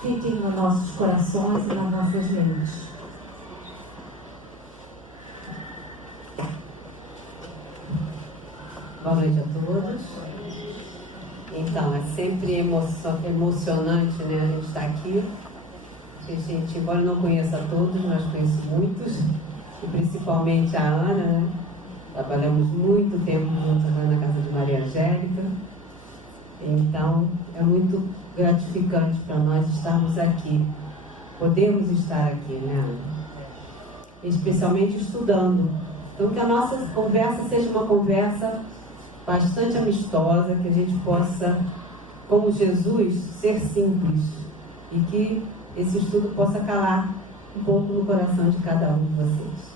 fiquem nos nossos corações e nas nossas mentes. Boa noite a todos. Então, é sempre emocionante, né? A gente estar aqui. Porque, gente, embora eu não conheça todos, mas conheço muitos. E principalmente a Ana, né? Trabalhamos muito tempo juntos agora na casa de Maria Angélica. Então, é muito gratificante para nós estarmos aqui. Podemos estar aqui, né, Ana? Especialmente estudando. Então, que a nossa conversa seja uma conversa bastante amistosa, que a gente possa, como Jesus, ser simples e que esse estudo possa calar um pouco no coração de cada um de vocês,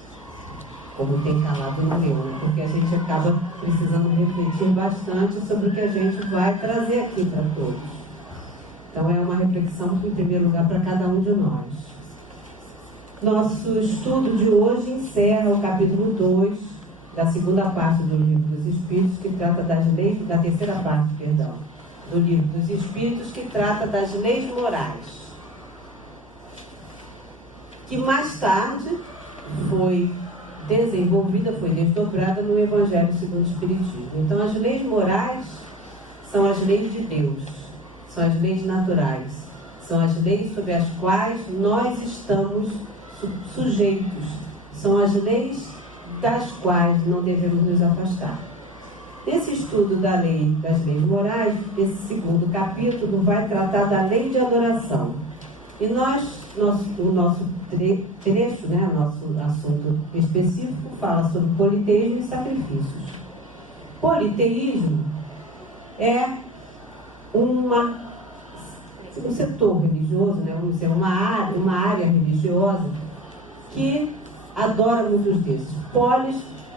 como tem calado no meu, né? Porque a gente acaba precisando refletir bastante sobre o que a gente vai trazer aqui para todos. Então é uma reflexão, em primeiro lugar, para cada um de nós. Nosso estudo de hoje encerra o capítulo 2 da segunda parte do Livro dos Espíritos, que trata das leis, da terceira parte, perdão, do Livro dos Espíritos, que trata das leis morais, que mais tarde foi desenvolvida, foi desdobrada no Evangelho segundo o Espiritismo. Então, as leis morais são as leis de Deus, são as leis naturais, são as leis sobre as quais nós estamos sujeitos, são as leis das quais não devemos nos afastar. Nesse estudo da lei, das leis morais, esse segundo capítulo vai tratar da lei de adoração. E o nosso trecho, né, nosso assunto específico, fala sobre politeísmo e sacrifícios. Politeísmo é um setor religioso, né, vamos dizer, uma área religiosa que adora muitos deuses.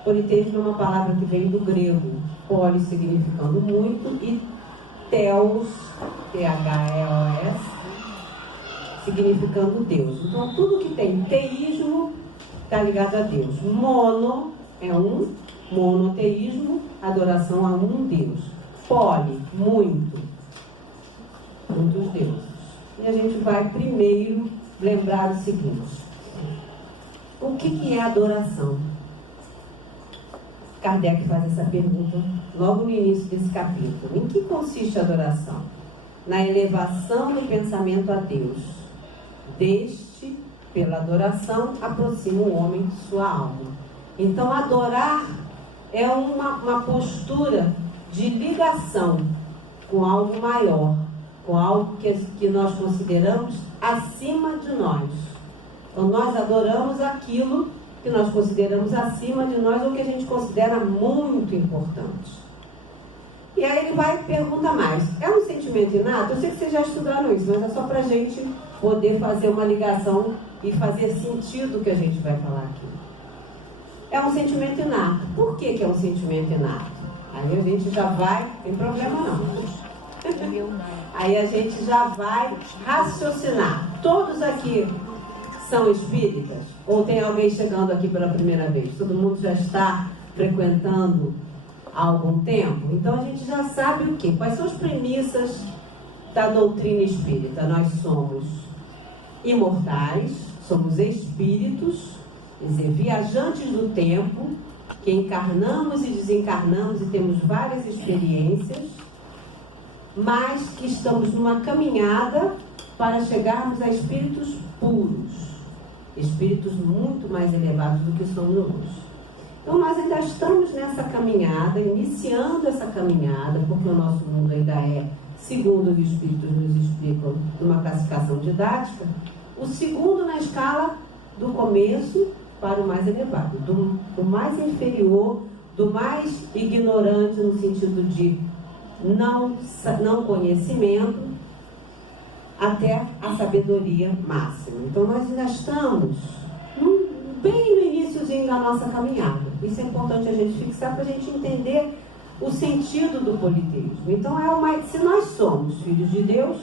Politeísmo é uma palavra que vem do grego, polis significando muito e theos, T-H-E-O-S, significando Deus. Então, tudo que tem teísmo está ligado a Deus. Mono é monoteísmo, adoração a um Deus. Poli, muitos deuses. E a gente vai primeiro lembrar o seguinte: o que é adoração? Kardec faz essa pergunta logo no início desse capítulo. Em que consiste a adoração? Na elevação do pensamento a Deus. Deste, pela adoração, aproxima o homem de sua alma. Então, adorar é uma postura de ligação com algo maior, com algo que nós consideramos acima de nós. Então, nós adoramos aquilo que nós consideramos acima de nós ou que a gente considera muito importante. E aí ele vai e pergunta mais: é um sentimento inato? Eu sei que vocês já estudaram isso, mas é só para a gente poder fazer uma ligação e fazer sentido o que a gente vai falar aqui. É um sentimento inato. Por que é um sentimento inato? Aí a gente já vai, não tem problema não. Aí a gente já vai raciocinar. Todos aqui são espíritas? Ou tem alguém chegando aqui pela primeira vez? Todo mundo já está frequentando há algum tempo? Então a gente já sabe o quê? Quais são as premissas da doutrina espírita? Nós somos imortais, somos espíritos, quer dizer, viajantes do tempo, que encarnamos e desencarnamos e temos várias experiências, mas que estamos numa caminhada para chegarmos a espíritos puros, espíritos muito mais elevados do que somos hoje. Então nós ainda estamos nessa caminhada, iniciando essa caminhada, porque o nosso mundo ainda é, segundo os espíritos nos explicam, numa classificação didática, o segundo na escala do começo para o mais elevado, do mais inferior, do mais ignorante no sentido de não conhecimento, até a sabedoria máxima. Então nós ainda estamos bem no iniciozinho da nossa caminhada. Isso é importante a gente fixar para a gente entender o sentido do politeísmo. Então se nós somos filhos de Deus,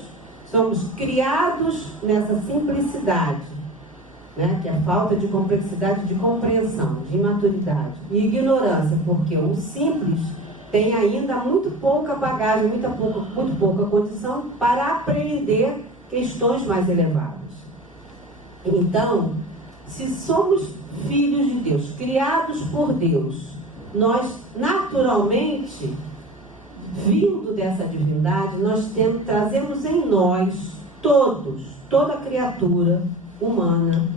somos criados nessa simplicidade, né, que é a falta de complexidade, de compreensão, de imaturidade e ignorância, porque o simples tem ainda muito pouca bagagem, muito pouca condição para aprender questões mais elevadas. Então, se somos filhos de Deus, criados por Deus, nós naturalmente, vindo dessa divindade, nós trazemos em nós toda criatura humana,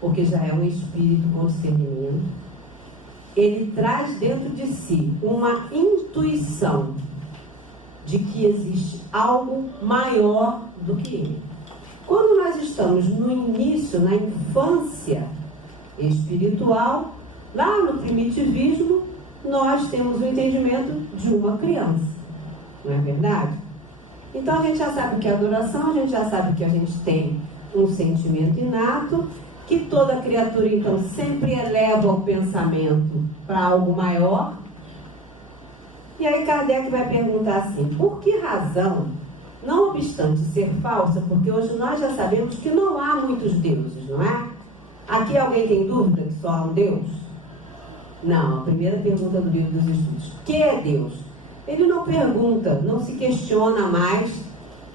porque já é um espírito com discernimento, ele traz dentro de si uma intuição de que existe algo maior do que ele. Quando nós estamos no início, na infância espiritual, lá no primitivismo, nós temos o entendimento de uma criança, não é verdade? Então a gente já sabe o que é adoração, a gente já sabe que a gente tem um sentimento inato, que toda criatura então sempre eleva o pensamento para algo maior. E aí Kardec vai perguntar assim, por que razão, não obstante ser falsa, porque hoje nós já sabemos que não há muitos deuses, não é? Aqui alguém tem dúvida que só há um Deus? Não, a primeira pergunta do Livro dos Espíritos, o que é Deus? Ele não pergunta, não se questiona mais,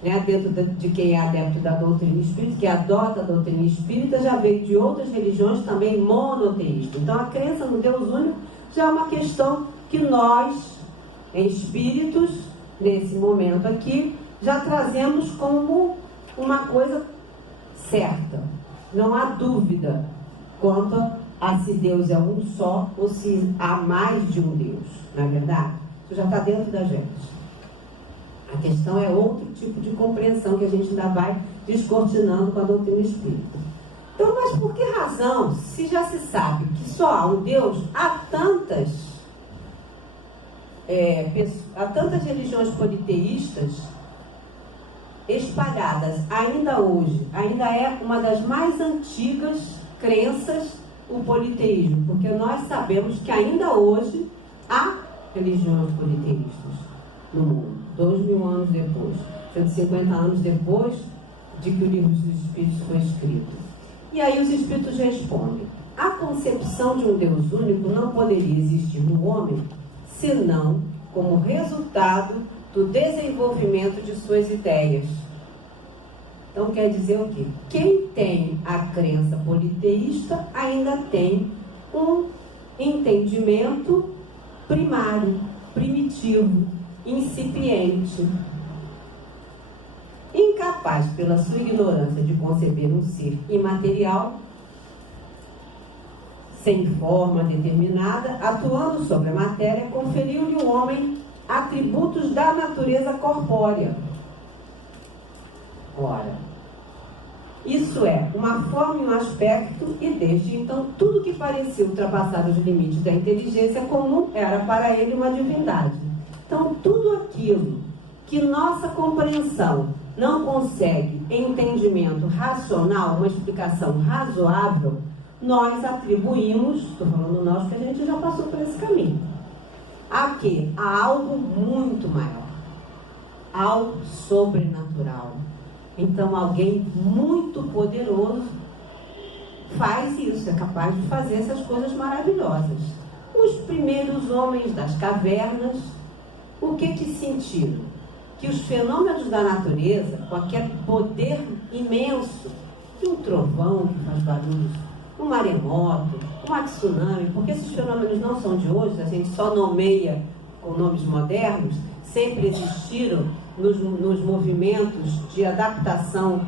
né, dentro de quem é adepto da doutrina espírita, que adota a doutrina espírita, já veio de outras religiões também monoteístas. Então a crença no Deus único já é uma questão que nós, espíritos, nesse momento aqui, já trazemos como uma coisa certa. Não há dúvida quanto a se Deus é um só ou se há mais de um Deus, não é verdade? Isso já está dentro da gente. A questão é outro tipo de compreensão que a gente ainda vai descortinando com a doutrina espírita. Então, mas por que razão, se já se sabe que só há um Deus, há tantas religiões politeístas espalhadas ainda hoje? Ainda é uma das mais antigas crenças o politeísmo, porque nós sabemos que ainda hoje há religiões politeístas no mundo, 2000 anos depois, 150 anos depois de que o Livro dos Espíritos foi escrito. E aí os Espíritos respondem, a concepção de um Deus único não poderia existir no homem, senão como resultado do desenvolvimento de suas ideias. Então quer dizer o quê? Quem tem a crença politeísta ainda tem um entendimento primário, primitivo, incipiente, incapaz pela sua ignorância de conceber um ser imaterial, sem forma determinada, atuando sobre a matéria, conferiu-lhe ao homem atributos da natureza corpórea. Ora, isso é uma forma e um aspecto, e desde então tudo que parecia ultrapassar os limites da inteligência comum era para ele uma divindade. Então tudo aquilo que nossa compreensão não consegue entendimento racional, uma explicação razoável, nós atribuímos, estou falando nós porque a gente já passou por esse caminho, a quê? A algo muito maior, algo sobrenatural. Então alguém muito poderoso faz isso, é capaz de fazer essas coisas maravilhosas. Os primeiros homens das cavernas, o que sentiram? Que os fenômenos da natureza, com aquele poder imenso, um trovão que faz barulho, um maremoto, um tsunami, porque esses fenômenos não são de hoje, a gente só nomeia com nomes modernos, sempre existiram nos movimentos de adaptação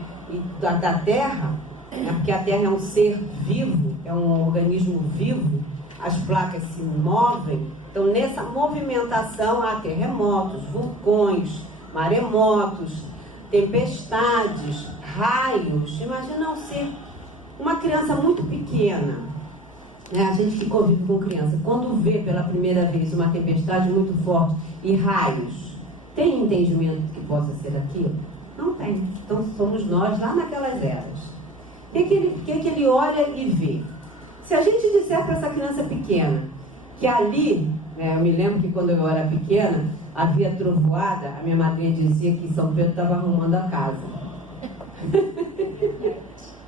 da Terra, né? Porque a Terra é um ser vivo, é um organismo vivo, as placas se movem, então nessa movimentação há terremotos, vulcões, maremotos, tempestades, raios. Imagina ser uma criança muito pequena, né? A gente que convive com criança, quando vê pela primeira vez uma tempestade muito forte e raios, tem entendimento que possa ser aquilo? Não tem. Então somos nós lá naquelas eras. O que ele olha e vê? Se a gente disser para essa criança pequena que ali, né, eu me lembro que quando eu era pequena, havia trovoada, a minha madrinha dizia que São Pedro estava arrumando a casa.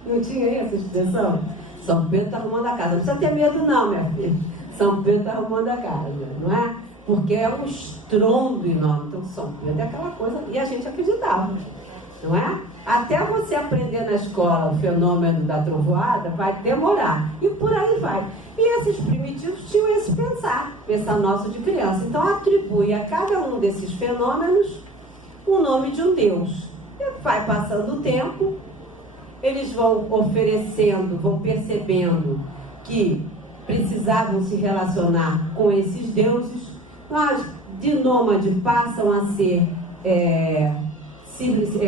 Não tinha aí essa expressão? São Pedro está arrumando a casa. Não precisa ter medo não, minha filha. São Pedro está arrumando a casa, não é? Porque é um estrondo enorme. Então São Pedro é aquela coisa, e a gente acreditava, não é? Até você aprender na escola o fenômeno da trovoada, vai demorar. E por aí vai. E esses primitivos tinham esse pensar nosso de criança. Então atribui a cada um desses fenômenos o nome de um Deus. E vai passando o tempo, eles vão oferecendo, vão percebendo que precisavam se relacionar com esses deuses. Mas de nômade passam a ser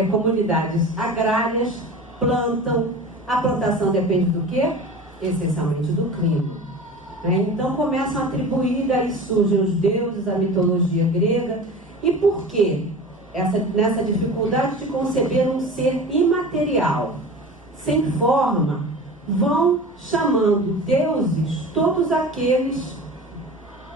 comunidades agrárias, plantam. A plantação depende do quê? Essencialmente do clima. Então começam a atribuir, daí surgem os deuses, a mitologia grega. E por quê? Nessa dificuldade de conceber um ser imaterial, sem forma, vão chamando deuses todos aqueles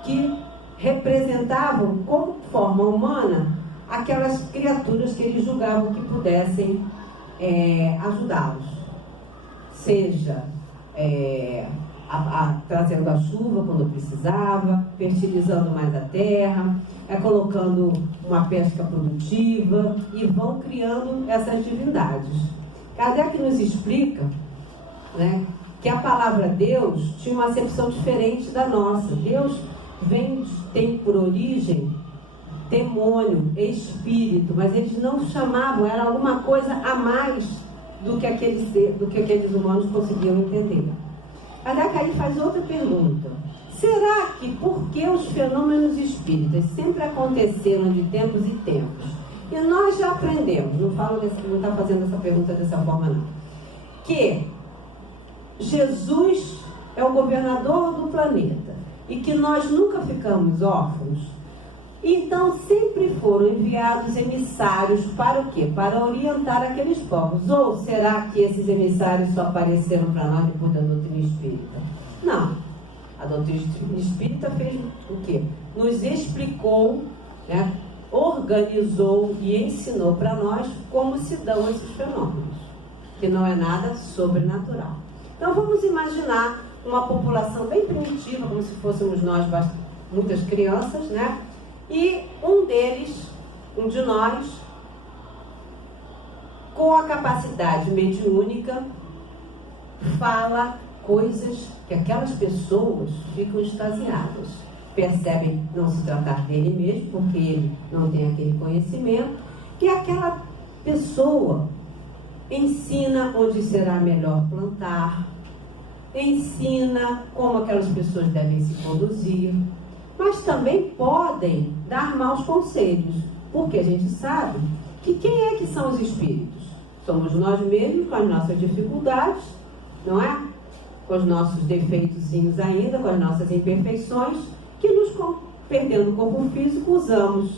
que representavam como forma humana aquelas criaturas que eles julgavam que pudessem ajudá-los. Seja trazendo a chuva quando precisava, fertilizando mais a terra, colocando uma pesca produtiva, e vão criando essas divindades. Kardec nos explica, né, que a palavra Deus tinha uma acepção diferente da nossa. Deus tem por origem demônio, espírito, mas eles não chamavam, era alguma coisa a mais do que aqueles humanos conseguiam entender. Kardec aí faz outra pergunta. Será que porque os fenômenos espíritas sempre aconteceram de tempos e tempos, e nós já aprendemos, não está fazendo essa pergunta dessa forma não, que Jesus é o governador do planeta e que nós nunca ficamos órfãos, então sempre foram enviados emissários para o quê? Para orientar aqueles povos. Ou será que esses emissários só apareceram para nós depois da doutrina espírita? Não. A doutrina espírita fez o quê? Nos explicou, né, organizou e ensinou para nós como se dão esses fenômenos, que não é nada sobrenatural. Então vamos imaginar uma população bem primitiva, como se fôssemos nós, muitas crianças, né? E um de nós, com a capacidade mediúnica, fala coisas que aquelas pessoas ficam extasiadas. Percebem não se tratar dele mesmo, porque ele não tem aquele conhecimento, e aquela pessoa ensina onde será melhor plantar, ensina como aquelas pessoas devem se conduzir, mas também podem dar maus conselhos, porque a gente sabe que quem é que são os espíritos? Somos nós mesmos, com as nossas dificuldades, não é? Com os nossos defeitozinhos ainda, com as nossas imperfeições, que perdendo o corpo físico, usamos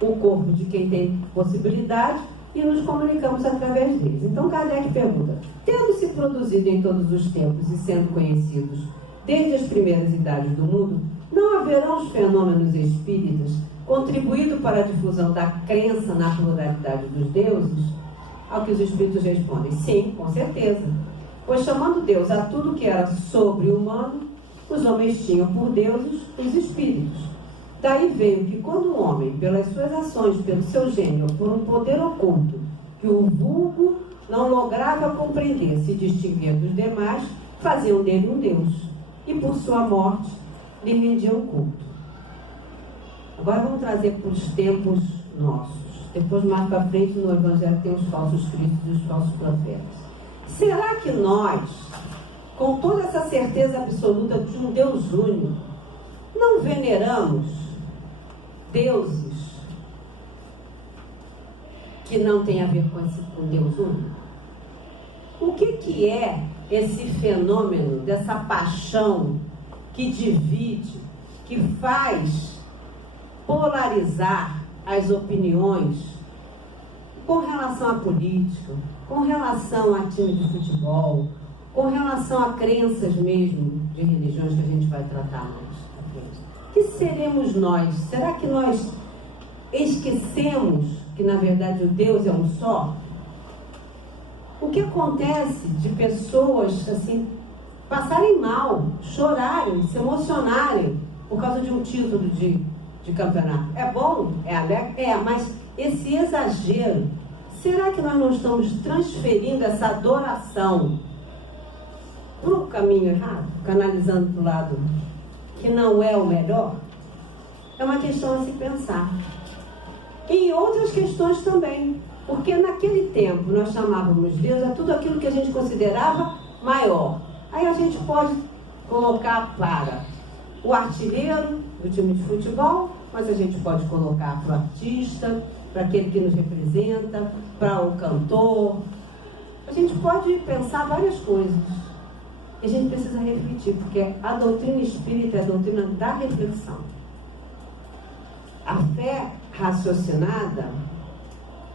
o corpo de quem tem possibilidade e nos comunicamos através deles. Então Kardec pergunta: tendo se produzido em todos os tempos e sendo conhecidos desde as primeiras idades do mundo, não haverão os fenômenos espíritas contribuído para a difusão da crença na pluralidade dos deuses? Ao que os espíritos respondem: sim, com certeza. Pois chamando Deus a tudo que era sobre-humano, os homens tinham por deuses os espíritos. Daí veio que quando o homem, pelas suas ações, pelo seu gênio, por um poder oculto, que o vulgo não lograva compreender, se distinguia dos demais, faziam dele um Deus, e por sua morte lhe rendiam culto. Agora vamos trazer para os tempos nossos. Depois, mais para frente, no Evangelho tem os falsos cristos e os falsos profetas. Será que nós, com toda essa certeza absoluta de um Deus único, não veneramos deuses que não têm a ver com Deus único? O que é esse fenômeno dessa paixão que divide, que faz polarizar as opiniões com relação à política, com relação a time de futebol, com relação a crenças mesmo de religiões que a gente vai tratar mais à frente? Que seremos nós? Será que nós esquecemos que na verdade o Deus é um só? O que acontece de pessoas assim passarem mal, chorarem, se emocionarem por causa de um título de campeonato? É bom? É alegre? É, mas esse exagero será que nós não estamos transferindo essa adoração para o caminho errado, canalizando para o lado que não é o melhor? É uma questão a se pensar. E em outras questões também, porque naquele tempo nós chamávamos Deus a tudo aquilo que a gente considerava maior. Aí a gente pode colocar para o artilheiro do time de futebol, mas a gente pode colocar para o artista, para aquele que nos representa, para o cantor. A gente pode pensar várias coisas. E a gente precisa refletir, porque a doutrina espírita é a doutrina da reflexão. A fé raciocinada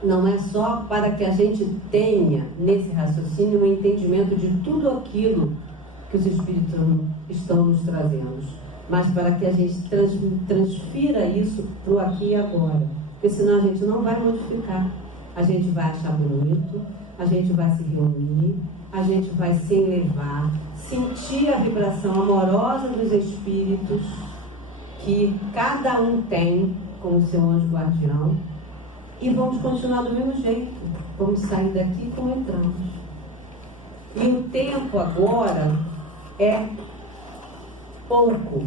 não é só para que a gente tenha nesse raciocínio um entendimento de tudo aquilo que os espíritos estão nos trazendo, mas para que a gente transfira isso para o aqui e agora, porque senão a gente não vai modificar. A gente vai achar bonito, a gente vai se reunir, a gente vai se elevar, sentir a vibração amorosa dos espíritos que cada um tem como seu anjo guardião, e vamos continuar do mesmo jeito. Vamos sair daqui como entramos. E o tempo agora é pouco.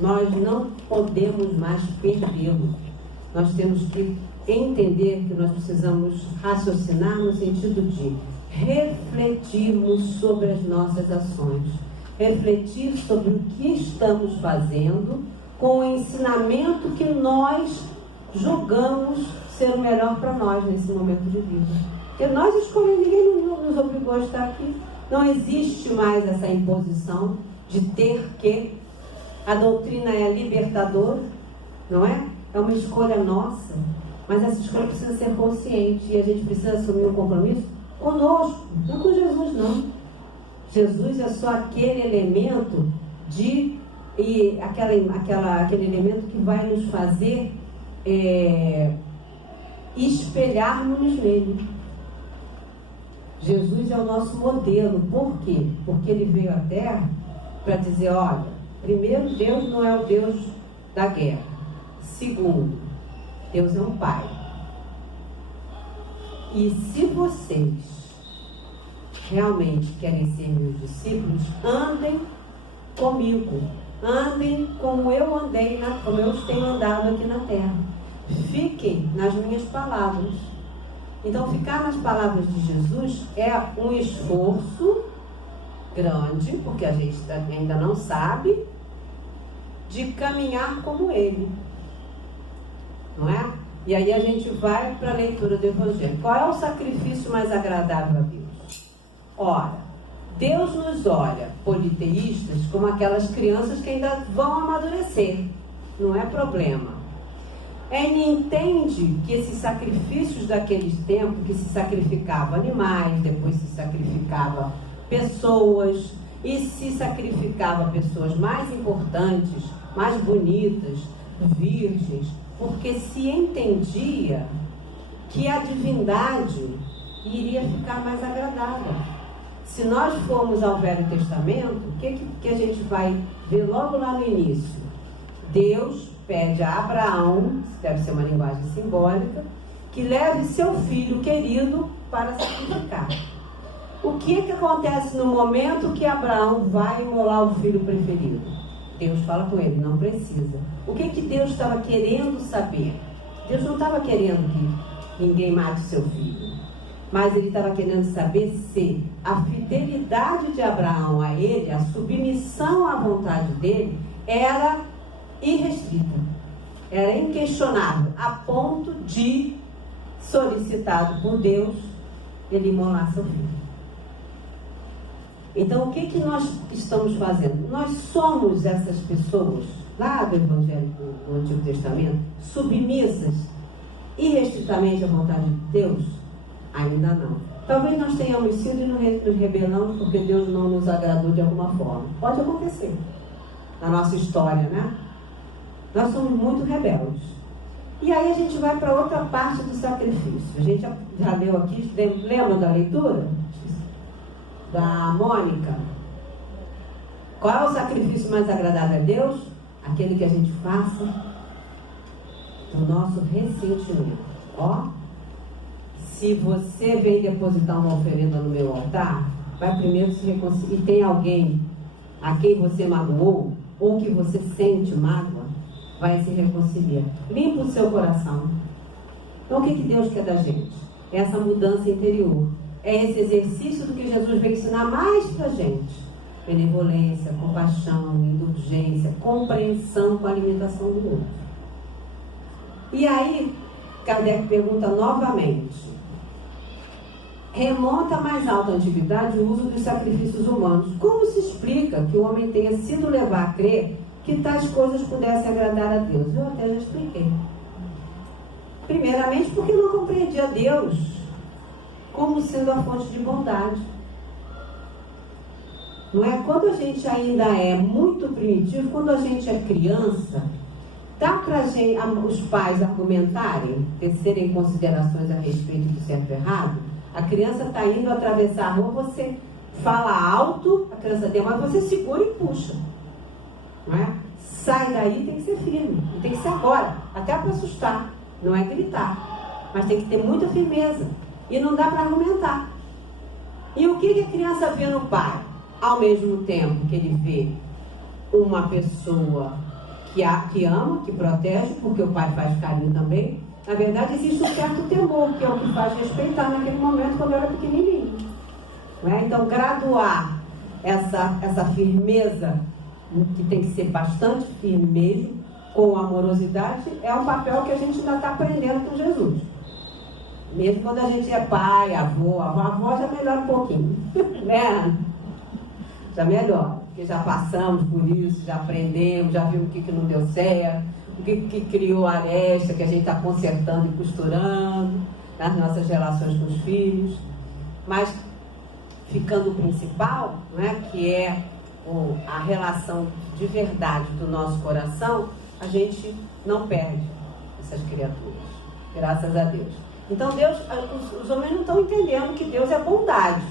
Nós não podemos mais perdê-lo. Nós temos que entender que nós precisamos raciocinar no sentido de refletirmos sobre as nossas ações, refletir sobre o que estamos fazendo com o ensinamento que nós julgamos ser o melhor para nós nesse momento de vida. Porque nós escolhemos, ninguém nos obrigou a estar aqui. Não existe mais essa imposição de ter que. A doutrina é libertadora, não é? É uma escolha nossa, mas essa escolha precisa ser consciente e a gente precisa assumir um compromisso conosco, não com Jesus, não. Jesus é só aquele elemento aquele elemento que vai nos fazer espelharmos nele. Jesus é o nosso modelo. Por quê? Porque ele veio à Terra para dizer, olha, primeiro, Deus não é o Deus da guerra. Segundo, Deus é um Pai. E se vocês realmente querem ser meus discípulos, andem comigo. Andem como eu andei, como eu tenho andado aqui na Terra. Fiquem nas minhas palavras. Então, ficar nas palavras de Jesus é um esforço grande, porque a gente ainda não sabe, de caminhar como Ele. Não é? E aí a gente vai para a leitura do Evangelho. Qual é o sacrifício mais agradável a Deus? Ora, Deus nos olha, politeístas, como aquelas crianças que ainda vão amadurecer. Não é problema. Ele entende que esses sacrifícios daqueles tempos, que se sacrificavam animais, depois se sacrificava pessoas, e se sacrificava pessoas mais importantes, mais bonitas, virgens, porque se entendia que a divindade iria ficar mais agradável. Se nós formos ao Velho Testamento, o que a gente vai ver logo lá no início? Deus pede a Abraão, deve ser uma linguagem simbólica, que leve seu filho querido para sacrificar. O que acontece no momento que Abraão vai imolar o filho preferido? Deus fala com ele, não precisa. O que Deus estava querendo saber? Deus não estava querendo que ninguém mate seu filho, mas ele estava querendo saber se a fidelidade de Abraão a ele, a submissão à vontade dele, era irrestrita, era inquestionável, a ponto de, solicitado por Deus, ele imolar seu filho. Então, o que nós estamos fazendo? Nós somos essas pessoas, lá do Evangelho do Antigo Testamento, submissas irrestritamente à vontade de Deus? Ainda não. Talvez nós tenhamos sido e nos rebelamos porque Deus não nos agradou de alguma forma. Pode acontecer na nossa história, né? Nós somos muito rebeldes. E aí a gente vai para outra parte do sacrifício. A gente já leu aqui, lembra da leitura? Da Mônica. Qual é o sacrifício mais agradável a Deus? Aquele que a gente faça do nosso ressentimento. Ó, se você vem depositar uma oferenda no meu altar, vai primeiro se reconciliar. E tem alguém a quem você magoou, ou que você sente mágoa, vai se reconciliar. Limpa o seu coração. Então, o que Deus quer da gente? Essa mudança interior. É esse exercício do que Jesus veio ensinar mais pra gente. Benevolência, compaixão, indulgência, compreensão com a alimentação do outro. E aí, Kardec pergunta novamente. Remonta à mais alta antiguidade o uso dos sacrifícios humanos. Como se explica que o homem tenha sido levado a crer que tais coisas pudessem agradar a Deus? Eu até já expliquei. Primeiramente porque não compreendia Deus como sendo a fonte de bondade. Não é? Quando a gente ainda é muito primitivo, quando a gente é criança, dá para os pais argumentarem, tecerem considerações a respeito do certo e errado? A criança está indo atravessar a rua, você fala alto, a criança tem, mas você segura e puxa. Não é? Sai daí, tem que ser firme, tem que ser agora, até para assustar, não é gritar, mas tem que ter muita firmeza e não dá para argumentar. E o que a criança vê no pai? Ao mesmo tempo que ele vê uma pessoa que ama, que protege, porque o pai faz carinho também. Na verdade, existe um certo temor, que é o que faz respeitar naquele momento, quando eu era pequenininho. Não é? Então, graduar essa firmeza, que tem que ser bastante firme mesmo, com amorosidade, é um papel que a gente ainda está aprendendo com Jesus. Mesmo quando a gente é pai, avó, a avó já melhora um pouquinho, né? Já melhora, porque já passamos por isso, já aprendemos, já vimos o que não deu certo, o que criou a aresta, que a gente está consertando e costurando nas nossas relações com os filhos. Mas, ficando o principal, né, que é a relação de verdade do nosso coração, a gente não perde essas criaturas, graças a Deus. Então, Deus, os homens não estão entendendo que Deus é bondade.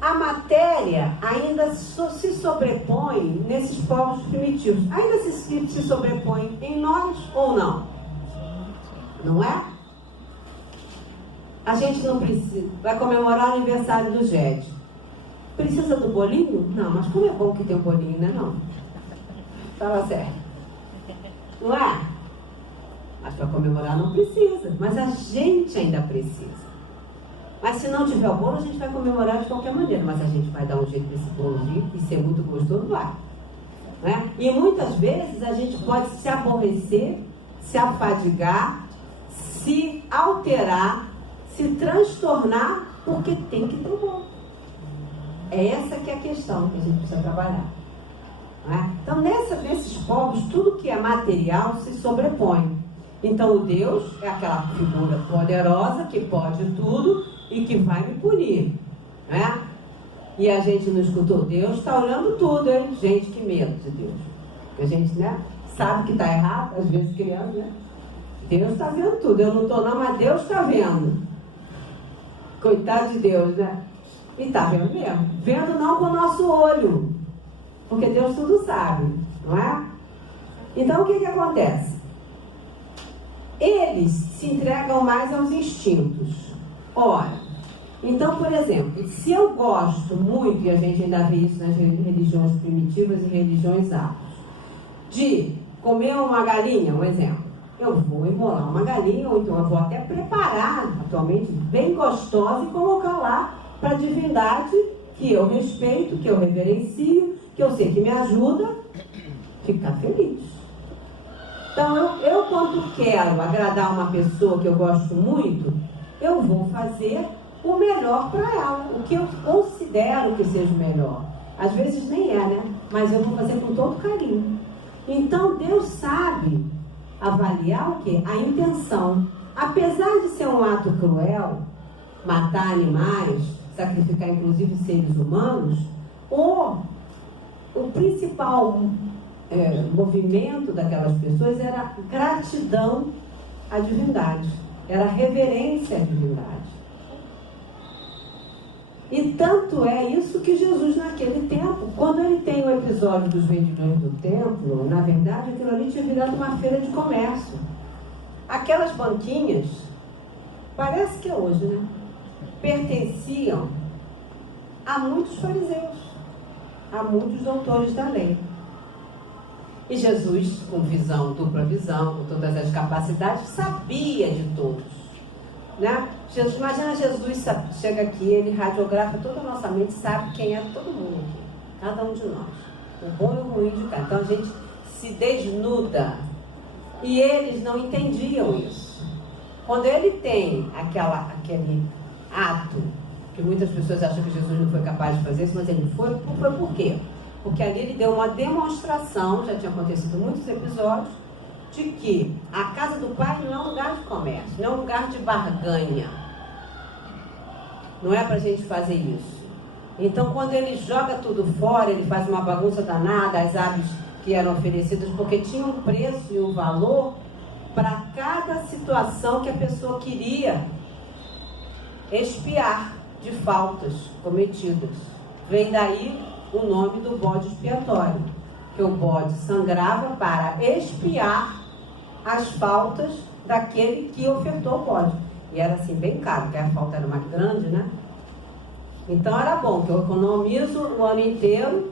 A matéria ainda se sobrepõe nesses povos primitivos. Ainda se sobrepõe em nós ou não? Não é? A gente não precisa. Vai comemorar o aniversário do Gede. Precisa do bolinho? Não, mas como é bom que tem um bolinho, né? Não. Fala sério. Não é? Mas para comemorar não precisa. Mas a gente ainda precisa. Mas se não tiver o bolo, a gente vai comemorar de qualquer maneira. Mas a gente vai dar um jeito nesse bolo vir e ser muito gostoso, vai. Não é? E muitas vezes a gente pode se aborrecer, se afadigar, se alterar, se transtornar, porque tem que ter o bolo. É essa que é a questão que a gente precisa trabalhar. Não é? Então, nesses povos, tudo que é material se sobrepõe. Então, o Deus é aquela figura poderosa que pode tudo e que vai me punir, né? E a gente não escutou. Deus está olhando tudo, hein? Gente, que medo de Deus. Porque a gente, né, sabe que está errado, às vezes criança, né? Deus está vendo tudo. Eu não estou não, mas Deus está vendo. Coitado de Deus, né? E está vendo mesmo. Vendo não com o nosso olho, porque Deus tudo sabe, não é? Então, o que acontece? Eles se entregam mais aos instintos. Ora, então, por exemplo, se eu gosto muito, e a gente ainda vê isso nas religiões primitivas e religiões afros, de comer uma galinha, um exemplo, eu vou imolar uma galinha, ou então eu vou até preparar, atualmente, bem gostosa, e colocar lá para a divindade que eu respeito, que eu reverencio, que eu sei que me ajuda a ficar feliz. Então, eu quando quero agradar uma pessoa que eu gosto muito, eu vou fazer o melhor para ela, o que eu considero que seja o melhor. Às vezes nem é, né? Mas eu vou fazer com todo carinho. Então, Deus sabe avaliar o quê? A intenção. Apesar de ser um ato cruel, matar animais, sacrificar inclusive seres humanos, o principal movimento daquelas pessoas era gratidão à divindade, era reverência à divindade. E tanto é isso que Jesus, naquele tempo, quando ele tem o episódio dos vendilhões do templo, na verdade aquilo ali tinha virado uma feira de comércio. Aquelas banquinhas parece que é hoje, né? Pertenciam a muitos fariseus, a muitos doutores da lei. E Jesus, com visão, dupla visão, com todas as capacidades, sabia de todos, né? Jesus, imagina Jesus chega aqui, ele radiografa toda a nossa mente, sabe quem é todo mundo aqui, cada um de nós, o bom e o ruim de cada. Então a gente se desnuda, e eles não entendiam isso. Quando ele tem aquele ato, que muitas pessoas acham que Jesus não foi capaz de fazer isso, mas ele foi por quê? Porque ali ele deu uma demonstração, já tinha acontecido muitos episódios, de que a casa do Pai não é um lugar de comércio, não é um lugar de barganha. Não é para a gente fazer isso. Então, quando ele joga tudo fora, ele faz uma bagunça danada, as aves que eram oferecidas, porque tinha um preço e um valor para cada situação que a pessoa queria expiar de faltas cometidas. Vem daí o nome do bode expiatório, que o bode sangrava para expiar as faltas daquele que ofertou o bode. E era assim bem caro, porque a falta era mais grande, né? Então era bom, que eu economizo o ano inteiro,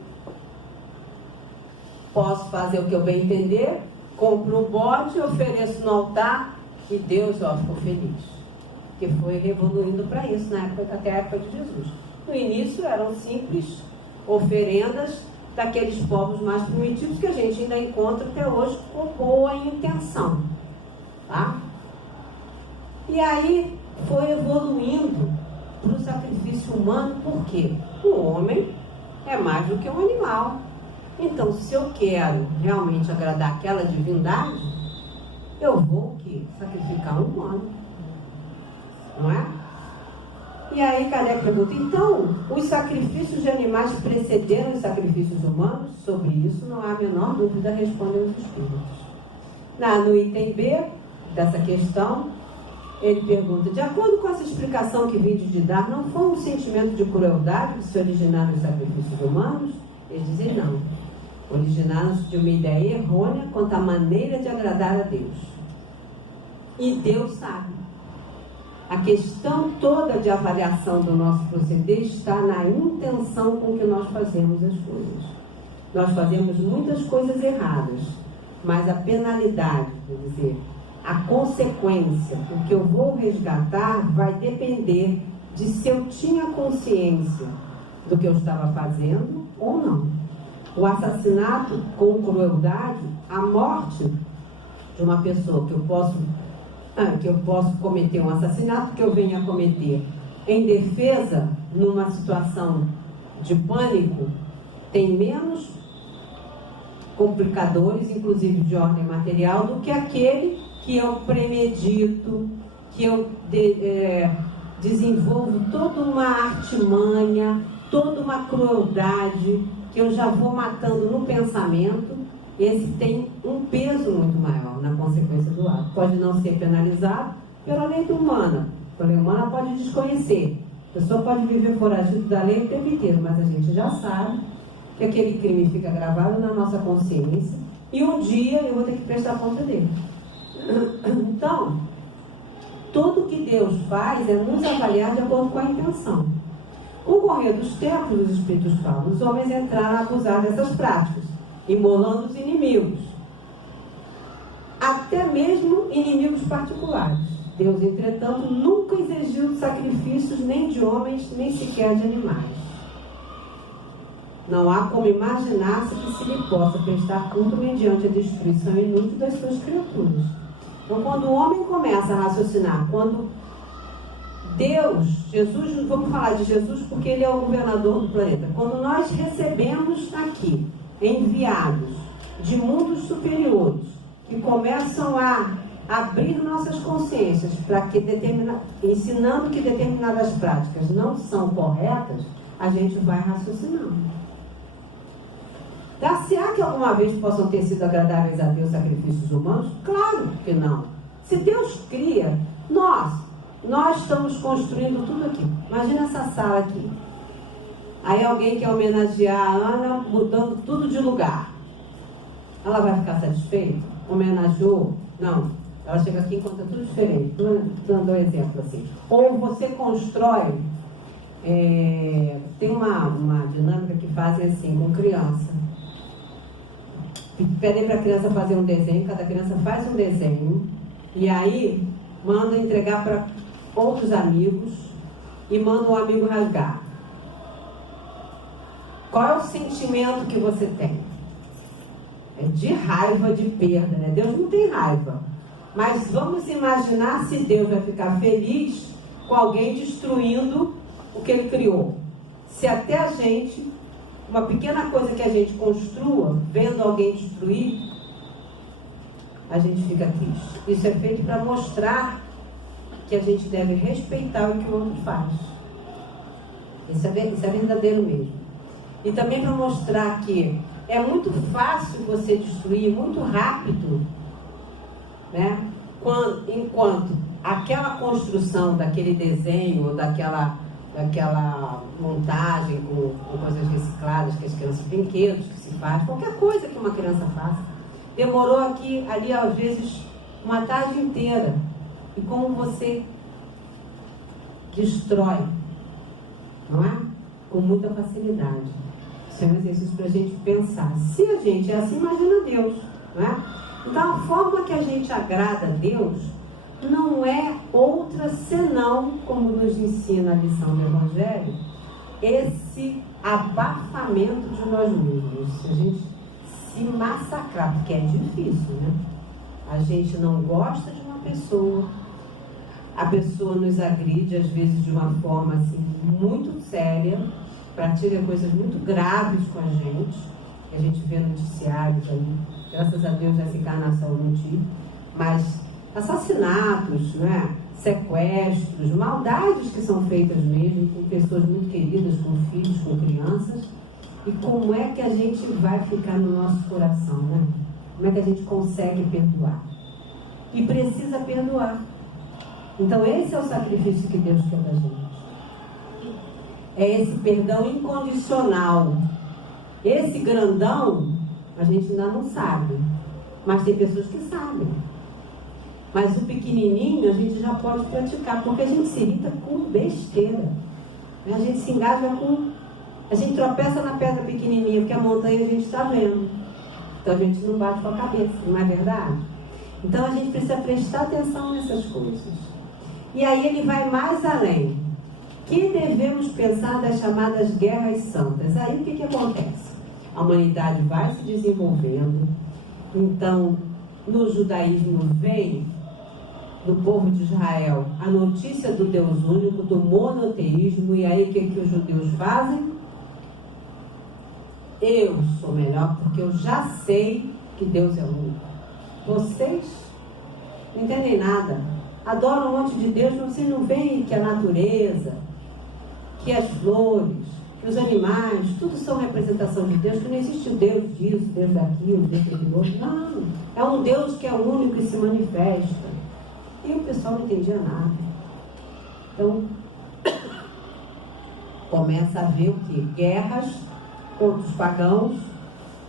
posso fazer o que eu bem entender, compro o bode, ofereço no altar e Deus ficou feliz. Que foi evoluindo para isso até a época de Jesus. No início eram simples oferendas daqueles povos mais primitivos que a gente ainda encontra até hoje com boa intenção, tá? E aí foi evoluindo para o sacrifício humano, porque o homem é mais do que um animal. Então, se eu quero realmente agradar aquela divindade, eu vou sacrificar um humano, não é? E aí Kardec pergunta, então, os sacrifícios de animais precederam os sacrifícios humanos? Sobre isso não há a menor dúvida, respondem os espíritos. No item B dessa questão, ele pergunta, de acordo com essa explicação que vim de dar, não foi um sentimento de crueldade que se originaram os sacrifícios humanos? Eles dizem não. Originaram-se de uma ideia errônea quanto à maneira de agradar a Deus. E Deus sabe. A questão toda de avaliação do nosso proceder está na intenção com que nós fazemos as coisas. Nós fazemos muitas coisas erradas, mas a penalidade, quer dizer, a consequência, o que eu vou resgatar, vai depender de se eu tinha consciência do que eu estava fazendo ou não. O assassinato com crueldade, a morte de uma pessoa que eu posso cometer um assassinato, que eu venha a cometer em defesa, numa situação de pânico, tem menos complicadores, inclusive de ordem material, do que aquele que eu premedito, que eu desenvolvo toda uma artimanha, toda uma crueldade, que eu já vou matando no pensamento. Esse tem um peso muito maior na consequência do ato. Pode não ser penalizado pela lei humana. A lei humana pode desconhecer. A pessoa pode viver foragido da lei o tempo inteiro, mas a gente já sabe que aquele crime fica gravado na nossa consciência e um dia eu vou ter que prestar conta dele. Então, tudo que Deus faz é nos avaliar de acordo com a intenção. Com o correr dos tempos, os Espíritos falam, os homens entraram a abusar dessas práticas, imolando os inimigos, até mesmo inimigos particulares. Deus, entretanto, nunca exigiu sacrifícios nem de homens, nem sequer de animais. Não há como imaginar-se que se lhe possa prestar culto mediante a destruição inútil das suas criaturas. Então, quando o homem começa a raciocinar, quando Deus, Jesus, vamos falar de Jesus porque ele é o governador do planeta. Quando nós recebemos aqui enviados de mundos superiores que começam a abrir nossas consciências para que ensinando que determinadas práticas não são corretas, a gente vai raciocinando. Dar-se-á que alguma vez possam ter sido agradáveis a Deus sacrifícios humanos? Claro que não. Se Deus cria, nós estamos construindo tudo aqui. Imagina essa sala aqui. Aí alguém quer homenagear a Ana mudando tudo de lugar. Ela vai ficar satisfeita? Homenageou? Não. Ela chega aqui e conta tudo diferente. Estou dando um exemplo assim. Ou você constrói, tem uma dinâmica que fazem assim com criança. Pedem para a criança fazer um desenho, cada criança faz um desenho, e aí manda entregar para outros amigos e manda um amigo rasgar. Qual é o sentimento que você tem? É de raiva, de perda, né? Deus não tem raiva. Mas vamos imaginar se Deus vai ficar feliz com alguém destruindo o que Ele criou. Se até a gente, uma pequena coisa que a gente construa, vendo alguém destruir, a gente fica triste. Isso é feito para mostrar que a gente deve respeitar o que o outro faz. Isso é verdadeiro mesmo. E também para mostrar que é muito fácil você destruir, muito rápido, né? Enquanto aquela construção daquele desenho, ou daquela montagem com coisas recicladas que as crianças, brinquedos que se faz, qualquer coisa que uma criança faça, demorou ali às vezes uma tarde inteira. E como você destrói, não é? Com muita facilidade. Isso é um exercício para a gente pensar. Se a gente é assim, imagina Deus, não é? Então a forma que a gente agrada a Deus não é outra senão, como nos ensina a lição do Evangelho, esse abafamento de nós mesmos. Se a gente se massacrar, porque é difícil, né? A gente não gosta de uma pessoa, a pessoa nos agride, às vezes de uma forma assim, muito séria, pratica coisas muito graves com a gente vê noticiários aí, graças a Deus essa encarnação eu não tive, mas assassinatos, né? Sequestros, maldades que são feitas mesmo com pessoas muito queridas, com filhos, com crianças. E como é que a gente vai ficar no nosso coração, né? Como é que a gente consegue perdoar? E precisa perdoar. Então esse é o sacrifício que Deus quer da gente. É esse perdão incondicional. Esse grandão, a gente ainda não sabe. Mas tem pessoas que sabem. Mas o pequenininho a gente já pode praticar, porque a gente se irrita com besteira. A gente se engaja com... A gente tropeça na pedra pequenininha, porque a montanha a gente está vendo. Então a gente não bate com a cabeça, não é verdade? Então a gente precisa prestar atenção nessas coisas. E aí ele vai mais além. Que devemos pensar das chamadas guerras santas? Aí o que acontece? A humanidade vai se desenvolvendo. Então, no judaísmo vem do povo de Israel a notícia do Deus único, do monoteísmo. E aí o que os judeus fazem? Eu sou melhor porque eu já sei que Deus é único. Vocês não entendem nada. Adoram um monte de Deus, mas vocês não veem que a natureza, que as flores, que os animais, tudo são representação de Deus, que não existe o Deus disso, Deus daquilo, Deus daquilo outro. Não. É um Deus que é único e se manifesta. E o pessoal não entendia nada. Então, começa a ver o quê? Guerras contra os pagãos,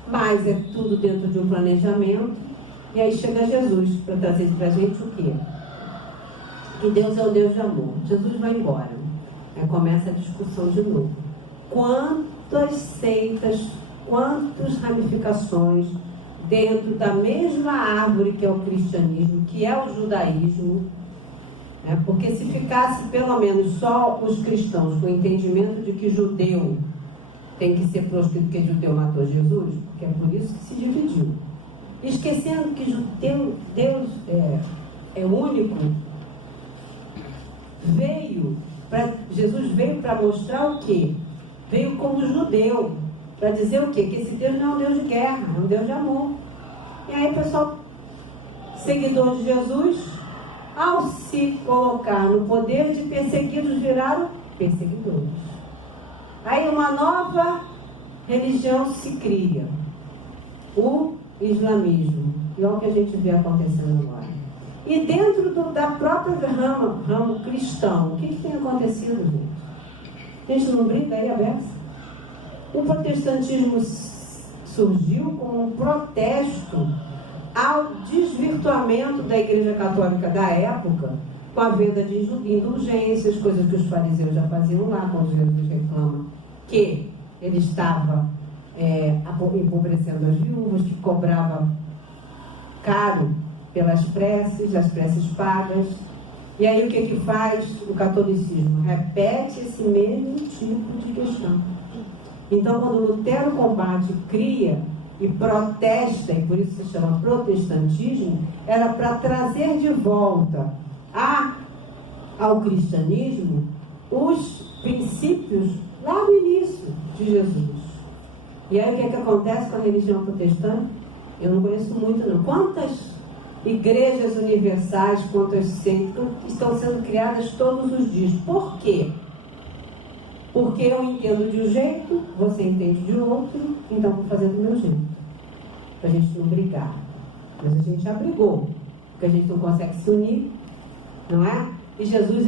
mas é tudo dentro de um planejamento. E aí chega Jesus para trazer para a gente o quê? Que Deus é o Deus de amor. Jesus vai embora. Aí começa a discussão de novo. Quantas seitas, quantas ramificações dentro da mesma árvore que é o cristianismo, que é o judaísmo, né? Porque se ficasse pelo menos só os cristãos com o entendimento de que judeu tem que ser proscrito porque judeu matou Jesus, porque é por isso que se dividiu. Esquecendo que Deus é único, Jesus veio para mostrar o quê? Veio como judeu, para dizer o quê? Que esse Deus não é um Deus de guerra, é um Deus de amor. E aí o pessoal, seguidor de Jesus, ao se colocar no poder de perseguidos, viraram perseguidores. Aí uma nova religião se cria, o islamismo, que é o que a gente vê acontecendo agora. E dentro da própria ramo cristão, o que tem acontecido, gente? A gente não brinca aí a beça? O protestantismo surgiu como um protesto ao desvirtuamento da Igreja Católica da época, com a venda de indulgências, coisas que os fariseus já faziam lá, quando Jesus reclama que ele estava empobrecendo as viúvas, que cobrava caro pelas preces, as preces pagas. E aí o que faz o catolicismo? Repete esse mesmo tipo de questão. Então, quando Lutero combate, cria e protesta, e por isso se chama protestantismo, era para trazer de volta ao cristianismo os princípios lá do início de Jesus. E aí o que acontece com a religião protestante? Eu não conheço muito não. Quantas igrejas universais, quantas seitas estão sendo criadas todos os dias? Por quê? Porque eu entendo de um jeito, você entende de outro, então vou fazer do meu jeito. Para a gente não brigar. Mas a gente já brigou, porque a gente não consegue se unir, não é? E Jesus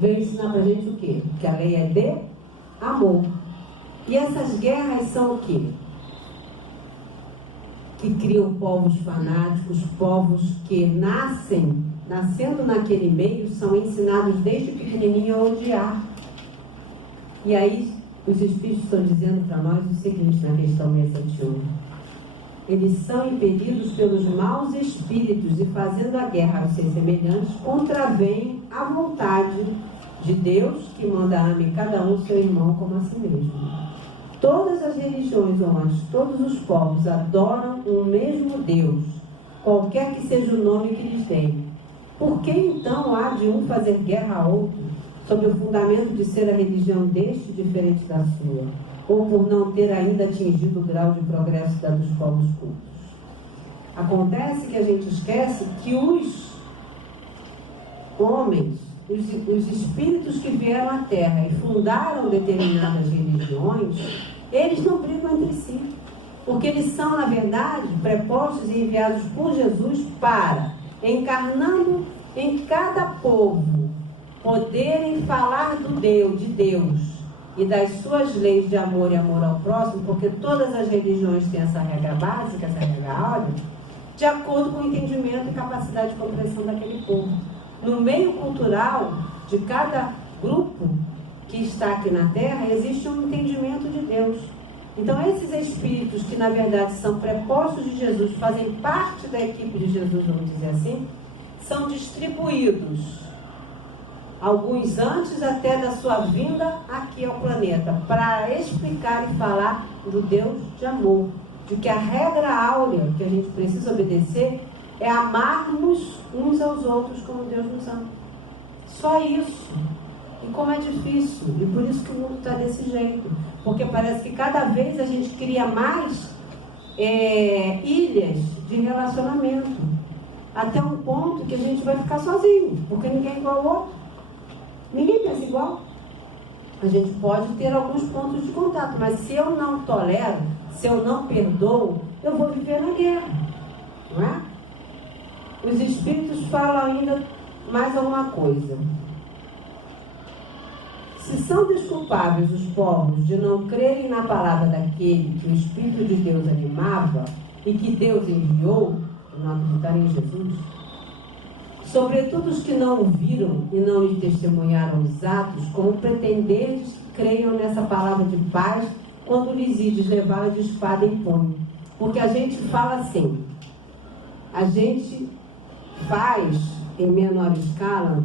veio ensinar para a gente o quê? Que a lei é de amor. E essas guerras são o quê? Que criam povos fanáticos, povos que nascendo naquele meio, são ensinados desde pequenininho a odiar. E aí, os Espíritos estão dizendo para nós o seguinte, na questão 671. Eles são impedidos pelos maus espíritos e, fazendo a guerra aos seus semelhantes, contravêm a vontade de Deus, que manda ame cada um seu irmão como a si mesmo. Todas as religiões humanas, todos os povos adoram um mesmo Deus, qualquer que seja o nome que lhes deem. Por que então há de um fazer guerra a outro, sob o fundamento de ser a religião deste diferente da sua, ou por não ter ainda atingido o grau de progresso da dos povos cultos? Acontece que a gente esquece que os homens, os espíritos que vieram à Terra e fundaram determinadas religiões, eles não brigam entre si, porque eles são, na verdade, prepostos e enviados por Jesus para, encarnando em cada povo, poderem falar de Deus e das suas leis de amor e amor ao próximo, porque todas as religiões têm essa regra básica, essa regra áurea, de acordo com o entendimento e capacidade de compreensão daquele povo. No meio cultural de cada grupo que está aqui na Terra, existe um entendimento de Deus. Então, esses espíritos que, na verdade, são prepostos de Jesus, fazem parte da equipe de Jesus, vamos dizer assim, são distribuídos, alguns antes até da sua vinda aqui ao planeta, para explicar e falar do Deus de amor, de que a regra áurea que a gente precisa obedecer é amarmos uns aos outros como Deus nos ama. Só isso. E como é difícil. E por isso que o mundo está desse jeito. Porque parece que cada vez a gente cria mais ilhas de relacionamento. Até um ponto que a gente vai ficar sozinho. Porque ninguém é igual ao outro. Ninguém pensa igual. A gente pode ter alguns pontos de contato. Mas se eu não tolero, se eu não perdoo, eu vou viver na guerra. Não é? Os Espíritos falam ainda mais alguma coisa. Se são desculpáveis os povos de não crerem na palavra daquele que o Espírito de Deus animava e que Deus enviou, não acreditarem em Jesus, sobretudo os que não o viram e não lhe testemunharam os atos, como pretenderes que creiam nessa palavra de paz quando lhes ides levá-la de espada em punho. Porque a gente fala assim, a gente faz em menor escala,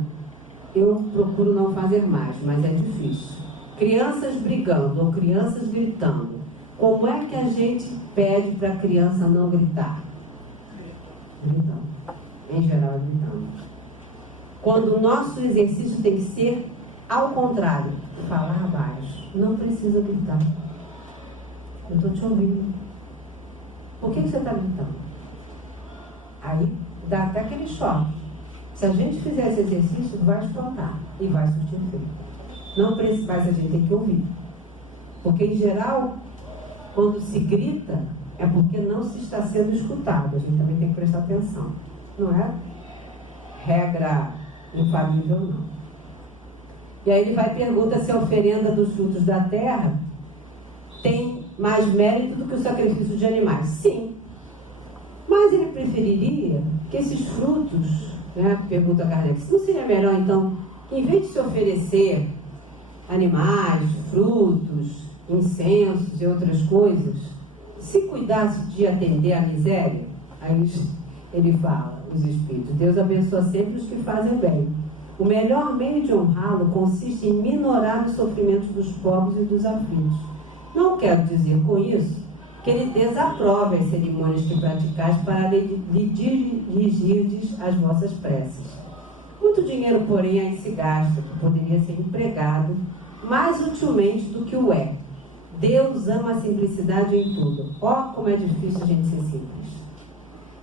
eu procuro não fazer mais, mas é difícil. Crianças brigando ou crianças gritando. Como é que a gente pede para a criança não gritar? Gritando. Em geral, gritando. Quando o nosso exercício tem que ser ao contrário, falar baixo. Não precisa gritar. Eu estou te ouvindo. Por que você está gritando? Aí dá até aquele choque. Se a gente fizer esse exercício, vai espantar e vai surtir efeito. Não precisa, mas a gente tem que ouvir. Porque, em geral, quando se grita, é porque não se está sendo escutado. A gente também tem que prestar atenção. Não é regra infalível, não. E aí ele vai perguntar se a oferenda dos frutos da terra tem mais mérito do que o sacrifício de animais. Sim. Mas ele preferiria que esses frutos, né, pergunta Kardec, não seria melhor então, em vez de se oferecer animais, frutos, incensos e outras coisas, se cuidasse de atender à miséria? Aí ele fala, os espíritos, Deus abençoa sempre os que fazem o bem. O melhor meio de honrá-lo consiste em minorar os sofrimentos dos pobres e dos aflitos. Não quero dizer com isso que ele desaprove as cerimônias que praticais para lhe dirigirdes as vossas preces. Muito dinheiro, porém, aí se gasta, que poderia ser empregado mais utilmente do que o é. Deus ama a simplicidade em tudo. Ó, como é difícil a gente ser simples.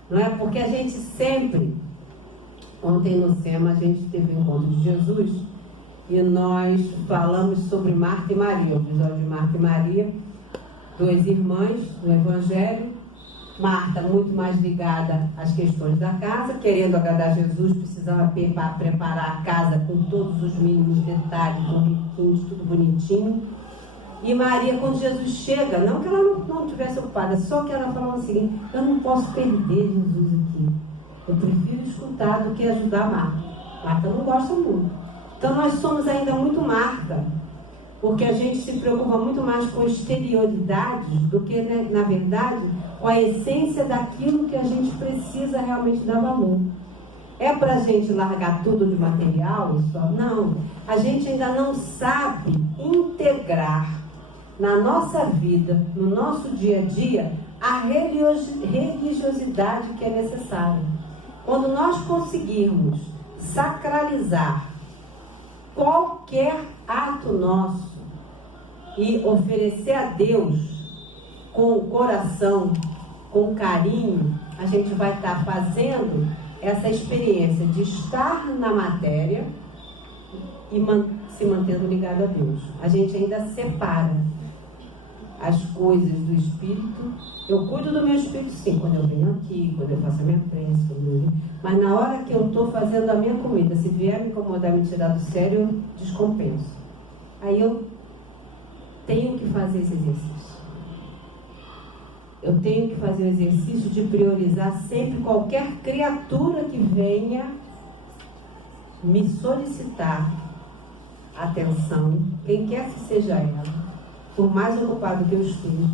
Não é? Porque a gente sempre... Ontem no SEMA a gente teve o encontro de Jesus e nós falamos sobre Marta e Maria, o episódio de Marta e Maria, duas irmãs no Evangelho. Marta muito mais ligada às questões da casa, querendo agradar Jesus, precisava preparar a casa com todos os mínimos detalhes, com riquinhos, tudo bonitinho. E Maria, quando Jesus chega, não que ela não tivesse ocupada, só que ela falou assim, eu não posso perder Jesus aqui. Eu prefiro escutar do que ajudar Marta. Marta não gosta muito. Então nós somos ainda muito Marta, porque a gente se preocupa muito mais com exterioridades do que, na verdade, com a essência daquilo que a gente precisa realmente dar valor. É para a gente largar tudo de material? Não. A gente ainda não sabe integrar na nossa vida, no nosso dia a dia, a religiosidade que é necessária. Quando nós conseguirmos sacralizar qualquer ato nosso e oferecer a Deus com o coração, com carinho, a gente vai estar fazendo essa experiência de estar na matéria e se mantendo ligado a Deus. A gente ainda separa as coisas do espírito. Eu cuido do meu espírito, sim, quando eu venho aqui, quando eu faço a minha prece, mas na hora que eu estou fazendo a minha comida, se vier me incomodar, me tirar do sério, eu descompenso. Aí eu tenho que fazer esse exercício. Eu tenho que fazer o exercício de priorizar sempre qualquer criatura que venha me solicitar atenção, quem quer que seja ela, por mais ocupado que eu esteja,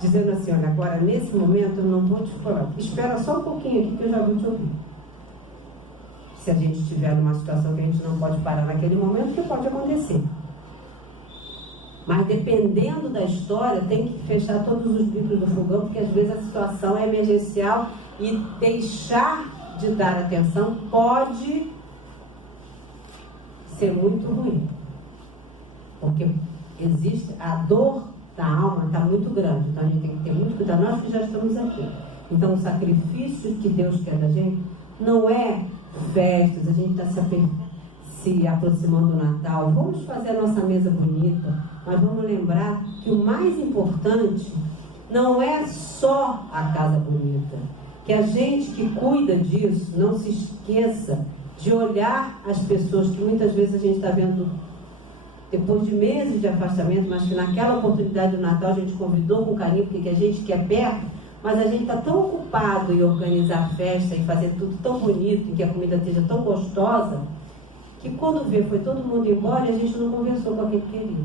dizendo assim, olha, agora nesse momento eu não vou te falar, espera só um pouquinho aqui que eu já vou te ouvir. Se a gente estiver numa situação que a gente não pode parar naquele momento, que pode acontecer. Mas dependendo da história, tem que fechar todos os bicos do fogão, porque às vezes a situação é emergencial e deixar de dar atenção pode ser muito ruim. Porque existe a dor da alma, está muito grande, então a gente tem que ter muito cuidado, nós que já estamos aqui. Então o sacrifício que Deus quer da gente não é festas, a gente está se aproximando do Natal, vamos fazer a nossa mesa bonita, mas vamos lembrar que o mais importante não é só a casa bonita, que a gente que cuida disso não se esqueça de olhar as pessoas que muitas vezes a gente está vendo depois de meses de afastamento, mas que naquela oportunidade do Natal a gente convidou com carinho, porque a gente quer perto, mas a gente está tão ocupado em organizar a festa e fazer tudo tão bonito, e que a comida esteja tão gostosa, que quando vê, foi todo mundo embora e a gente não conversou com aquele querido.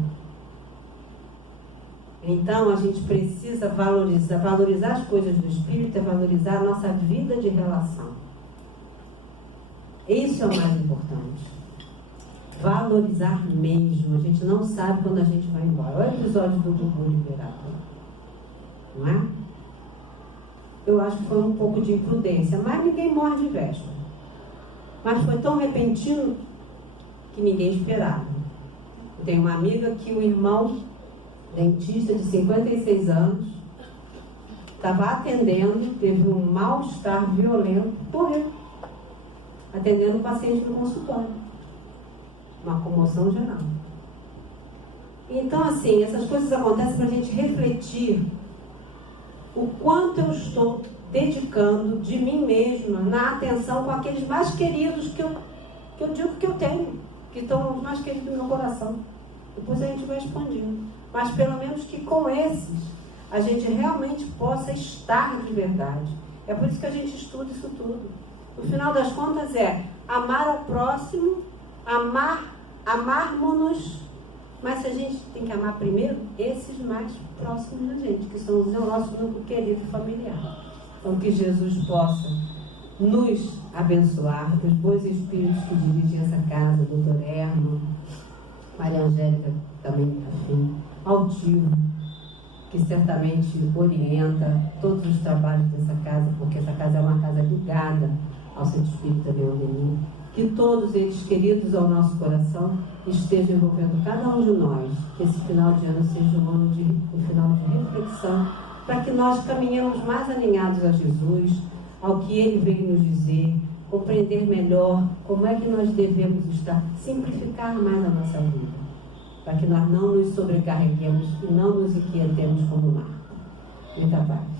Então a gente precisa valorizar as coisas do Espírito, é valorizar a nossa vida de relação. Isso é o mais importante. Valorizar mesmo. A gente não sabe quando a gente vai embora. Olha o episódio do Gugu liberado. Não é? Eu acho que foi um pouco de imprudência, mas ninguém morre de véspera. Mas foi tão repentino que ninguém esperava. Eu tenho uma amiga que o irmão, dentista de 56 anos, estava atendendo, teve um mal-estar violento, morreu, atendendo o paciente no consultório. Uma comoção geral. Então, assim, essas coisas acontecem para a gente refletir o quanto eu estou dedicando de mim mesma na atenção com aqueles mais queridos que eu digo que eu tenho, que estão os mais queridos do meu coração. Depois a gente vai expandindo. Mas pelo menos que com esses a gente realmente possa estar de verdade. É por isso que a gente estuda isso tudo. No final das contas é amar ao próximo, amarmos-nos, mas a gente tem que amar primeiro esses mais próximos da gente, que são o nosso núcleo querido e familiar. Então que Jesus possa nos abençoar, que os bons espíritos que dirigem essa casa, doutor Herman, Maria Angélica também, afim, ao tio, que certamente orienta todos os trabalhos dessa casa, porque essa casa é uma casa ligada ao Centro Espírita Leão Denis. Que todos eles, queridos ao nosso coração, estejam envolvendo cada um de nós. Que esse final de ano seja um final de reflexão, para que nós caminhemos mais alinhados a Jesus, ao que Ele veio nos dizer, compreender melhor como é que nós devemos estar, simplificar mais a nossa vida, para que nós não nos sobrecarreguemos e não nos inquietemos como Marta. Muita paz.